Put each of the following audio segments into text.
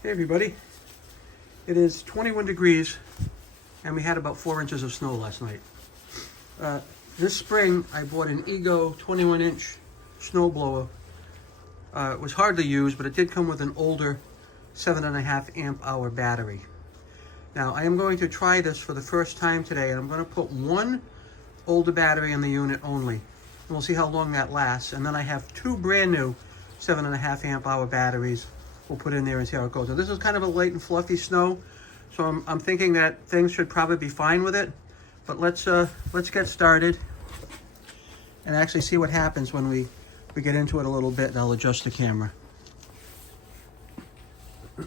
Hey everybody, it is 21 degrees and we had about 4 inches of snow last night. This spring I bought an Ego 21-inch snowblower. It was hard to use, but it did come with an older 7.5 amp hour battery. Now I am going to try this for the first time today, and I'm going to put one older battery in the unit only. And we'll see how long that lasts. And then I have two brand new 7.5 amp hour batteries we'll put in there and see how it goes. Now this is kind of a light and fluffy snow, so I'm thinking that things should probably be fine with it. But let's get started and actually see what happens when we get into it a little bit, and I'll adjust the camera. So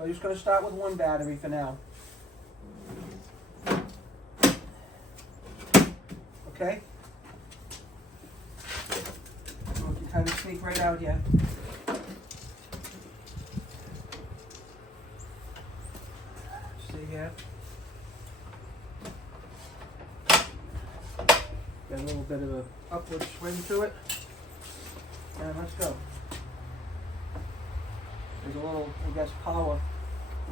I'm just going to start with one battery for now. Okay? So we can kind of sneak right out here. Stay here. Got a little bit of an upward swing to it. And let's go. There's a little, I guess, power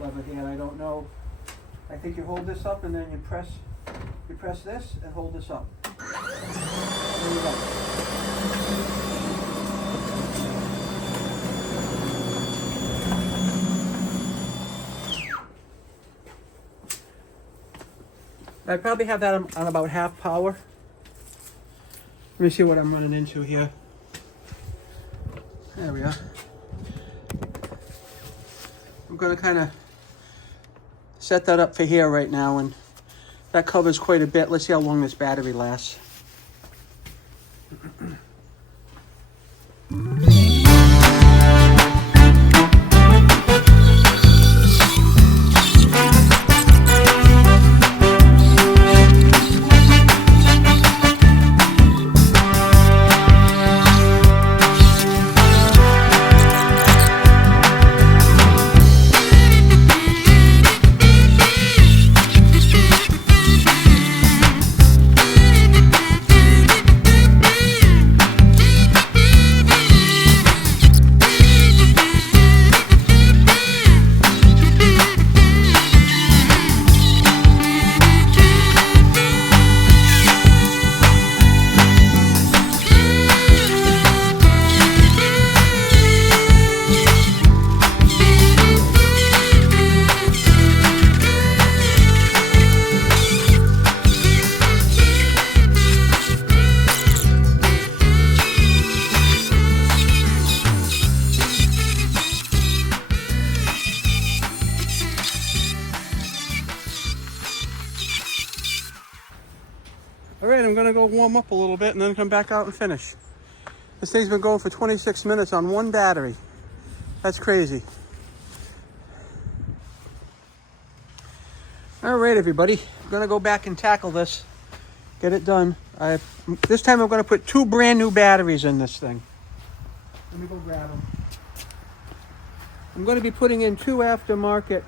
lever here. I don't know. I think you hold this up and then you press this and hold this up. There you go. I probably have that on about half power. Let me see what I'm running into here. There we are. I'm going to kind of set that up for here right now, and that covers quite a bit. Let's see how long this battery lasts. Alright, I'm going to go warm up a little bit and then come back out and finish. This thing's been going for 26 minutes on one battery. That's crazy. Alright everybody, I'm going to go back and tackle this. Get it done. This time I'm going to put two brand new batteries in this thing. Let me go grab them. I'm going to be putting in two aftermarket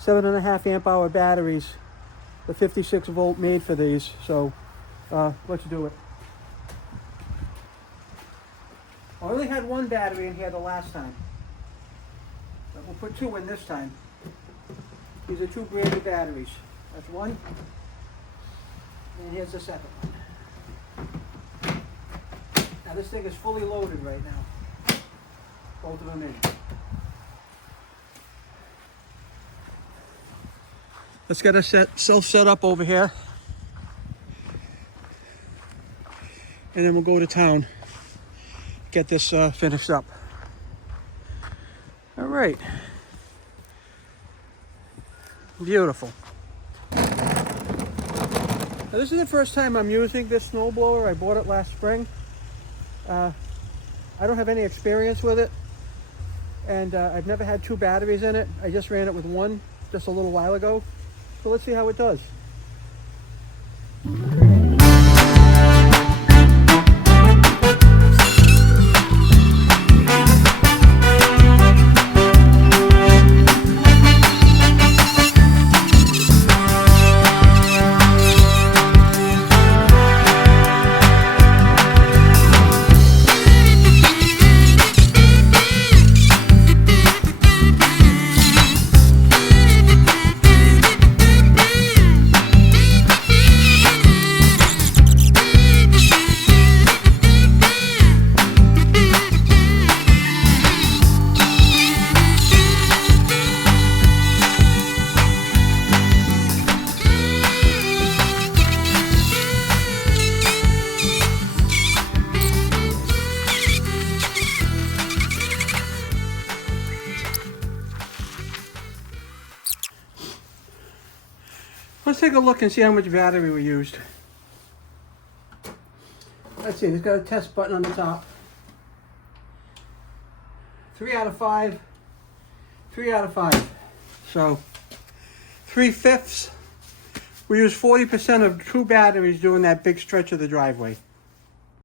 7.5 amp hour batteries. The 56 volt made for these, so let's do it. I only had one battery in here the last time, but we'll put two in this time. These are two brand new batteries. That's one, and here's the second one. Now this thing is fully loaded right now. Both of them in. Let's get ourselves set up over here, and then we'll go to town, get this finished up. All right, beautiful. Now, this is the first time I'm using this snowblower. I bought it last spring. I don't have any experience with it, and I've never had two batteries in it. I just ran it with one just a little while ago. So let's see how it does. take a look and see how much battery we used. Let's see, it's got a test button on the top. 3 out of 5. 3 out of 5. So 3/5. We used 40% of 2 batteries doing that big stretch of the driveway.